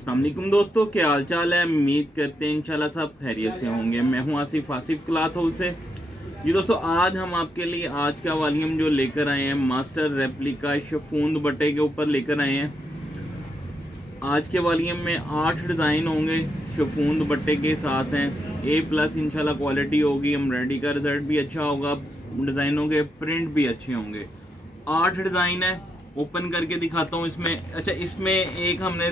अस्सलाम वालेकुम दोस्तों, क्या हाल चाल है। उम्मीद करते हैं इंशाल्लाह सब खैरियत से होंगे। मैं हूं आसिफ क्लॉथ हाउस से। जी दोस्तों, आज हम आपके लिए आज का वॉल्यूम जो लेकर आए हैं मास्टर रेप्लिका शिफॉन दुपट्टे के ऊपर लेकर आए हैं। आज के वॉल्यूम में 8 डिज़ाइन होंगे, शिफॉन दुपट्टे के साथ हैं। A+ इंशाल्लाह क्वालिटी होगी, एम्ब्रॉयडरी का रिजल्ट भी अच्छा होगा, डिज़ाइनों के प्रिंट भी अच्छे होंगे। 8 डिज़ाइन है, ओपन करके दिखाता हूँ इसमें। अच्छा, इसमें एक हमने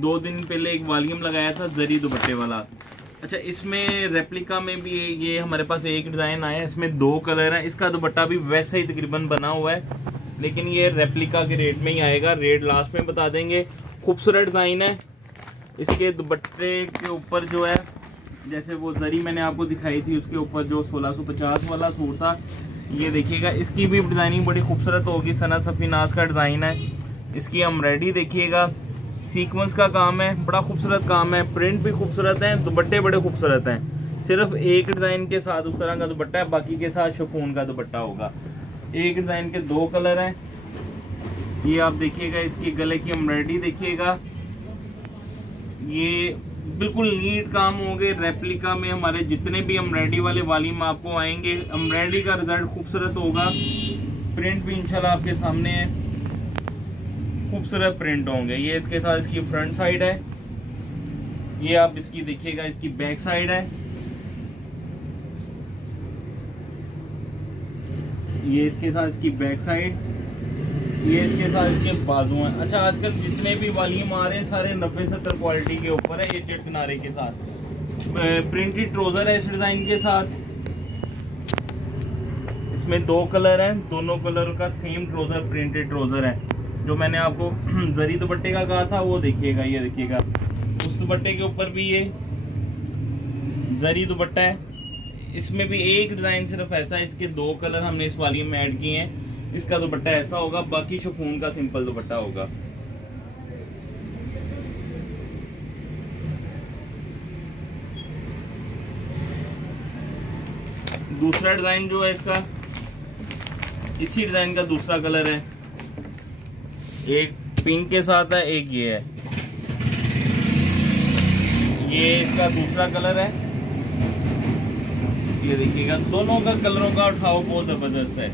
2 दिन पहले एक वॉल्यूम लगाया था जरी दुपट्टे वाला। अच्छा, इसमें रेप्लिका में भी ये हमारे पास एक डिज़ाइन आया है, इसमें 2 कलर है। इसका दुपट्टा भी वैसे ही तकरीबन बना हुआ है, लेकिन ये रेप्लिका के रेट में ही आएगा। रेट लास्ट में बता देंगे। खूबसूरत डिज़ाइन है। इसके दुपट्टे के ऊपर जो है, जैसे वो जरी मैंने आपको दिखाई थी, उसके ऊपर जो 1650 वाला सूट था, ये देखिएगा। इसकी भी डिज़ाइनिंग बड़ी खूबसूरत होगी। सना सफीनाज का डिज़ाइन है। इसकी एम्ब्रॉयडरी देखिएगा, सीक्वेंस का काम है, बड़ा खूबसूरत काम है। प्रिंट भी खूबसूरत है, दुपट्टे बड़े खूबसूरत हैं। सिर्फ एक डिज़ाइन के साथ उस तरह का दुपट्टा है, बाकी के साथ शिफॉन का दुपट्टा होगा। एक डिज़ाइन के 2 कलर हैं। ये आप देखिएगा, इसकी गले की एम्ब्रॉयडरी देखिएगा। ये बिल्कुल नीट काम होंगे। रेप्लिका में हमारे जितने भी एम्ब्रॉयडरी वाले वॉल्यूम आपको आएंगे, एम्ब्रॉयडरी का रिजल्ट खूबसूरत होगा। प्रिंट भी इंशाल्लाह आपके सामने है, खूबसूरत प्रिंट होंगे। ये इसके साथ इसकी फ्रंट साइड है। ये आप इसकी देखिएगा, इसकी बैक साइड है। ये इसके साथ इसकी बैक साइड, ये इसके साथ इसके बाजू हैं। अच्छा, आजकल जितने भी वॉल्यूम आ रहे हैं सारे 90-70 क्वालिटी के ऊपर है। ये जेट किनारे के साथ प्रिंटेड ट्राउजर है इस डिजाइन के साथ। इसमें 2 कलर हैं, दोनों कलर का सेम ट्राउजर प्रिंटेड ट्राउजर है। जो मैंने आपको जरी दुपट्टे का कहा था वो देखिएगा, ये देखिएगा। उस दुपट्टे के ऊपर भी ये जरी दुपट्टा है। इसमें भी एक डिजाइन सिर्फ ऐसा है, इसके 2 कलर हमने इस वॉल्यूम में ऐड किए हैं। इसका दुपट्टा ऐसा होगा, बाकी शिफॉन का सिंपल दुपट्टा होगा। दूसरा डिजाइन जो है इसका, इसी डिजाइन का दूसरा कलर है। एक पिंक के साथ है, एक ये है। ये इसका दूसरा कलर है। ये देखिएगा, दोनों का कलरों का उठाव बहुत जबरदस्त है।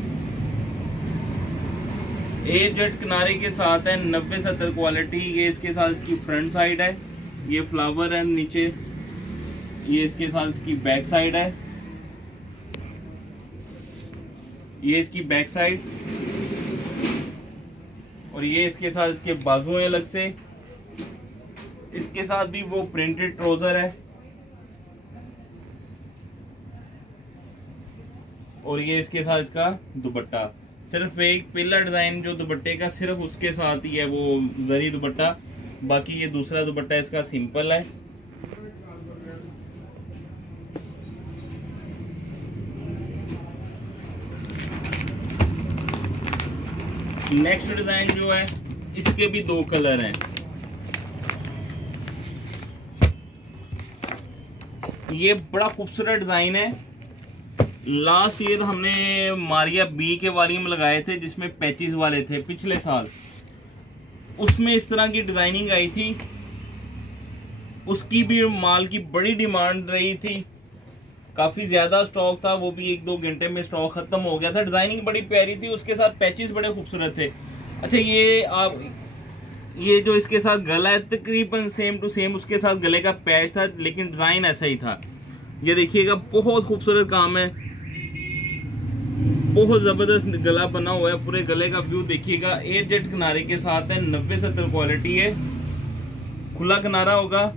ए जेट किनारे के साथ है, 90-70 क्वालिटी। ये इसके साथ इसकी फ्रंट साइड है। ये फ्लावर है नीचे। ये इसके साथ इसकी बैक साइड है। ये इसकी बैक साइड, और ये इसके साथ इसके बाजू हैं अलग से। इसके साथ भी वो प्रिंटेड ट्राउजर है, और ये इसके साथ इसका दुपट्टा। सिर्फ एक पहला डिजाइन जो दुपट्टे का सिर्फ उसके साथ ही है वो जरी दुपट्टा, बाकी ये दूसरा दुपट्टा इसका सिंपल है। नेक्स्ट डिजाइन जो है, इसके भी 2 कलर हैं। ये बड़ा खूबसूरत डिजाइन है। लास्ट ईयर हमने मारिया बी के वॉल्यूम लगाए थे, जिसमें पैचेस वाले थे पिछले साल। उसमें इस तरह की डिजाइनिंग आई थी। उसकी भी माल की बड़ी डिमांड रही थी, काफी ज्यादा स्टॉक था। वो भी 1-2 घंटे में स्टॉक खत्म हो गया था। डिजाइनिंग बड़ी प्यारी थी, उसके साथ पैचेस बड़े खूबसूरत थे। अच्छा, ये जो इसके साथ गला है, तकरीबन सेम टू सेम उसके साथ गले का पैच था, लेकिन डिजाइन ऐसा ही था। ये देखिएगा, बहुत खूबसूरत काम है, बहुत जबरदस्त गला बना हुआ है। पूरे गले का व्यू देखिएगा। एयर जेट किनारे के साथ है, 90-70 क्वालिटी है। खुला किनारा होगा,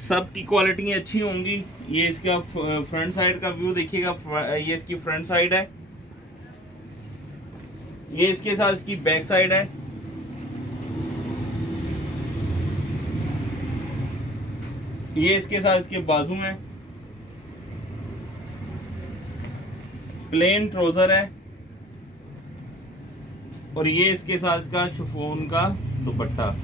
सब की क्वालिटी अच्छी होंगी। ये इसका फ्रंट साइड का व्यू देखिएगा। ये इसकी फ्रंट साइड है। ये इसके साथ इसकी बैक साइड है। ये इसके साथ इसके बाजू में प्लेन ट्राउजर है, और ये इसके साथ इसका शिफॉन का दुपट्टा।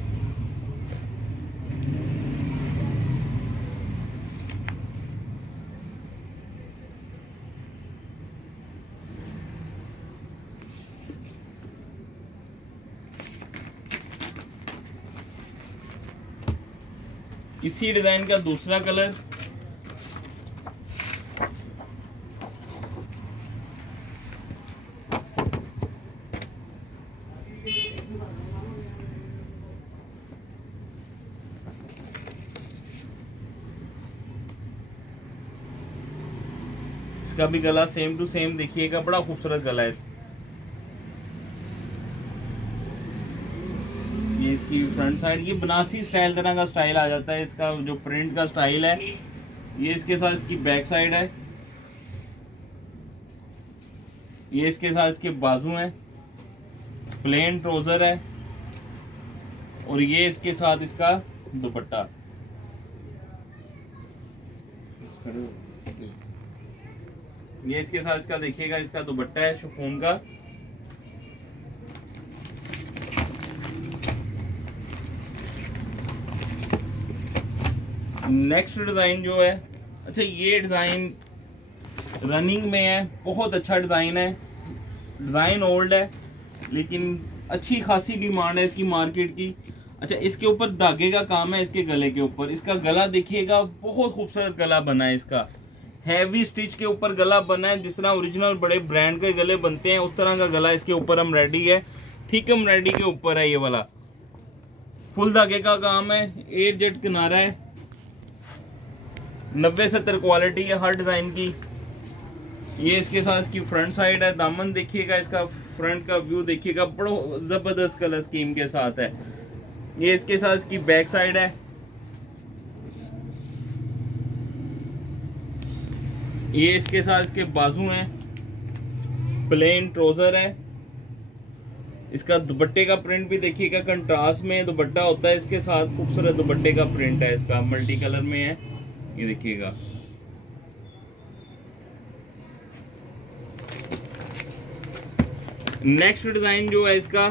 इसी डिजाइन का दूसरा कलर, इसका भी गला सेम टू सेम देखिएगा, बड़ा खूबसूरत गला है। ये इसकी फ्रंट साइड, ये बनारसी स्टाइल तरह का स्टाइल आ जाता है इसका, जो प्रिंट का स्टाइल है। ये इसके साथ इसकी बैक साइड है, ये इसके साथ इसके बाजू हैं, प्लेन ट्राउजर है, और ये इसके साथ इसका दुपट्टा। ये इसके साथ इसका देखिएगा, इसका दुपट्टा है शिफॉन का। नेक्स्ट डिजाइन जो है, अच्छा ये डिजाइन रनिंग में है, बहुत अच्छा डिजाइन है। डिजाइन ओल्ड है लेकिन अच्छी खासी डिमांड है इसकी मार्केट की। अच्छा, इसके ऊपर धागे का काम है, इसके गले के ऊपर। इसका गला देखिएगा, बहुत खूबसूरत गला बना है इसका, हैवी स्टिच के ऊपर गला बना है। जिस तरह ओरिजिनल बड़े ब्रांड के गले बनते हैं उस तरह का गला इसके ऊपर हम रेडी है, ठीक हम रेडी के ऊपर है। ये वाला फुल धागे का काम है, 8 जेट किनारा है, 90-70 क्वालिटी है हर डिजाइन की। ये इसके साथ इसकी फ्रंट साइड है, दामन देखिएगा, इसका फ्रंट का व्यू देखिएगा, बड़ा जबरदस्त कलर स्कीम के साथ है। ये इसके साथ इसकी बैक साइड है, ये इसके साथ इसके बाजू हैं, प्लेन ट्राउजर है। इसका दुपट्टे का प्रिंट भी देखिएगा, कंट्रास्ट में दुपट्टा होता है इसके साथ, खूबसूरत दुपट्टे का प्रिंट है इसका, मल्टी कलर में है, ये देखिएगा। नेक्स्ट डिजाइन जो है इसका,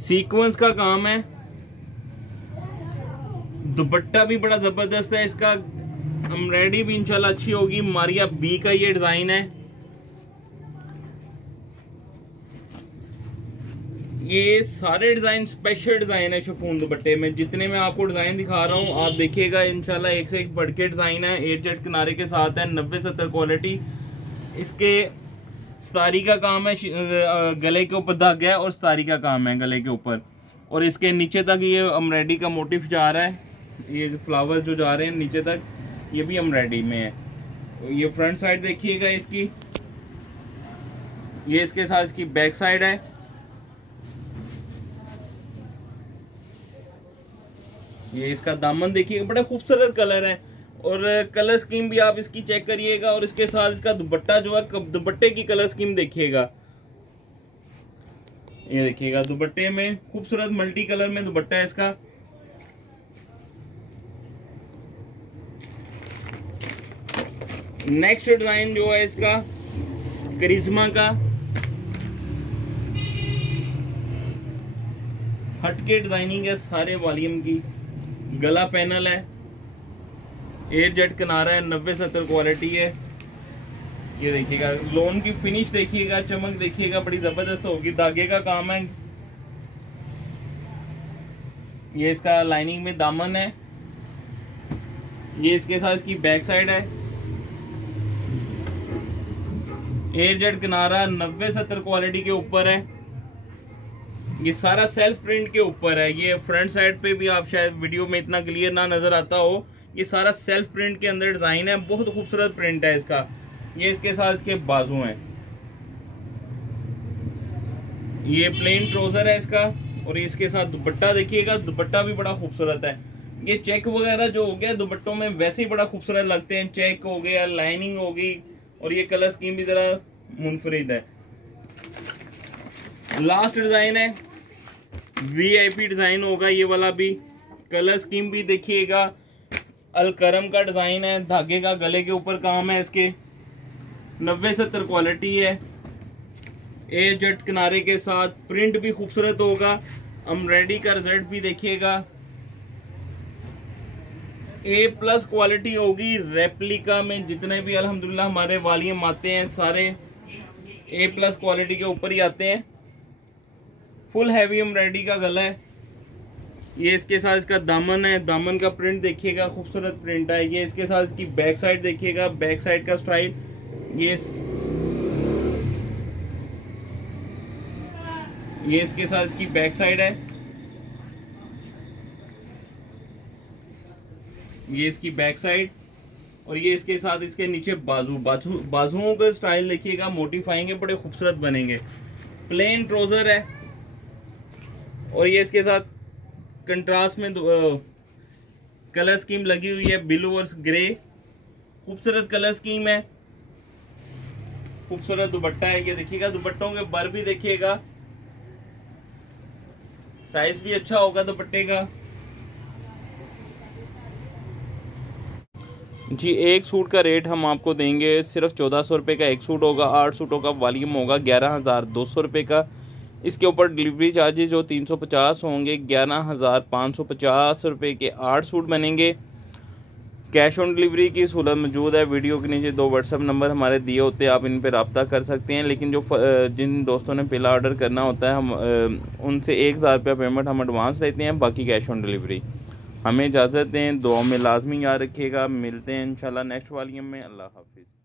सीक्वेंस का काम है, दुपट्टा भी बड़ा जबरदस्त है इसका, एम्ब्रॉयडरी भी इंशाल्लाह अच्छी होगी। मारिया बी का ये डिजाइन है। ये सारे डिजाइन स्पेशल डिजाइन है शिफॉन दुपट्टे में। जितने मैं आपको डिजाइन दिखा रहा हूँ आप देखिएगा, इंशाल्लाह एक से एक बढ़ के डिजाइन है। 8 जेट किनारे के साथ है, 90-70 क्वालिटी। इसके स्तारी का काम है, गले के ऊपर धागा है और स्तारी का काम है गले के ऊपर, और इसके नीचे तक ये एम्ब्रॉयडरी का मोटिफ जा रहा है। ये फ्लावर्स जो जा रहे हैं नीचे तक, ये भी एम्ब्रॉयडरी में है। ये फ्रंट साइड देखिएगा इसकी, ये इसके साथ इसकी बैक साइड है। ये इसका दामन देखिएगा, बड़ा खूबसूरत कलर है, और कलर स्कीम भी आप इसकी चेक करिएगा। और इसके साथ इसका दुपट्टा जो है, दुपट्टे की कलर स्कीम देखिएगा, ये देखिएगा दुपट्टे में खूबसूरत मल्टी कलर में दुपट्टा है इसका। नेक्स्ट डिजाइन जो है इसका करिश्मा का, हटके डिजाइनिंग है सारे वॉल्यूम की। गला पैनल है, 8 जेट किनारा है, 90-70 क्वालिटी है। ये देखिएगा, लोन की फिनिश देखिएगा, चमक देखिएगा, बड़ी जबरदस्त होगी। धागे का काम है। ये इसका लाइनिंग में दामन है, ये इसके साथ इसकी बैक साइड है। 8 जेट किनारा, 90-70 क्वालिटी के ऊपर है। ये सारा सेल्फ प्रिंट के ऊपर है। ये फ्रंट साइड पे भी आप शायद वीडियो में इतना क्लियर ना नजर आता हो, ये सारा सेल्फ प्रिंट के अंदर डिजाइन है, बहुत खूबसूरत प्रिंट है इसका। ये इसके साथ इसके बाजू हैं, ये प्लेन ट्राउजर है इसका, और इसके साथ दुपट्टा देखिएगा, दुपट्टा भी बड़ा खूबसूरत है। ये चेक वगैरह जो हो गया दुपट्टों में वैसे ही बड़ा खूबसूरत लगते हैं, चेक हो गया, लाइनिंग हो गई, और ये कलर स्कीम भी जरा मुनफरिद है। लास्ट डिजाइन है, वीआईपी डिजाइन होगा ये वाला भी। कलर स्कीम भी देखिएगा, अलकरम का डिजाइन है, धागे का गले के ऊपर काम है इसके, 90-70 क्वालिटी है। 8 जेट किनारे के साथ, प्रिंट भी खूबसूरत होगा, एम्ब्रॉयडरी का रिजल्ट भी देखिएगा, A+ क्वालिटी होगी। रेप्लिका में जितने भी अल्हम्दुलिल्लाह हमारे वॉल्यूम आते हैं सारे A+ क्वालिटी के ऊपर ही आते हैं। फुल हैवी एम्ब्रॉयडरी का गला है। ये इसके साथ इसका दामन है, दामन का प्रिंट देखिएगा, खूबसूरत प्रिंट है। ये इसके साथ इसकी बैक साइड देखिएगा, बैक साइड का स्टाइल। ये इसके साथ इसकी बैक साइड है। ये इसकी बैक साइड, और ये इसके साथ इसके नीचे बाजुओं का स्टाइल देखिएगा, मोटिफाएंगे, बड़े खूबसूरत बनेंगे। प्लेन ट्राउजर है, और ये इसके साथ कंट्रास्ट में कलर स्कीम लगी हुई है, ब्लू और ग्रे। खूबसूरत कलर स्कीम है, खूबसूरत दुपट्टा है। ये देखिएगा, दुपट्टों के बर भी देखिएगा, साइज भी अच्छा होगा दुपट्टे का। जी, एक सूट का रेट हम आपको देंगे सिर्फ 1400 रुपये का एक सूट होगा। 8 सूटों का वॉल्यूम होगा 11,200 रुपये का। इसके ऊपर डिलीवरी चार्जेज जो 350 होंगे। 11,550 रुपये के 8 सूट बनेंगे। कैश ऑन डिलीवरी की सहूलत मौजूद है। वीडियो के नीचे 2 व्हाट्सअप नंबर हमारे दिए होते हैं, आप इन पर रब्ता कर सकते हैं। लेकिन जिन दोस्तों ने पहला ऑर्डर करना होता है, हम उनसे 1000 रुपया पेमेंट हम एडवांस लेते हैं, बाकी कैश ऑन डिलीवरी। हमें इजाज़त दें, दुआ में लाजमी याद रखिएगा। मिलते हैं इंशाल्लाह नेक्स्ट वॉल्यूम में। अल्लाह हाफिज़।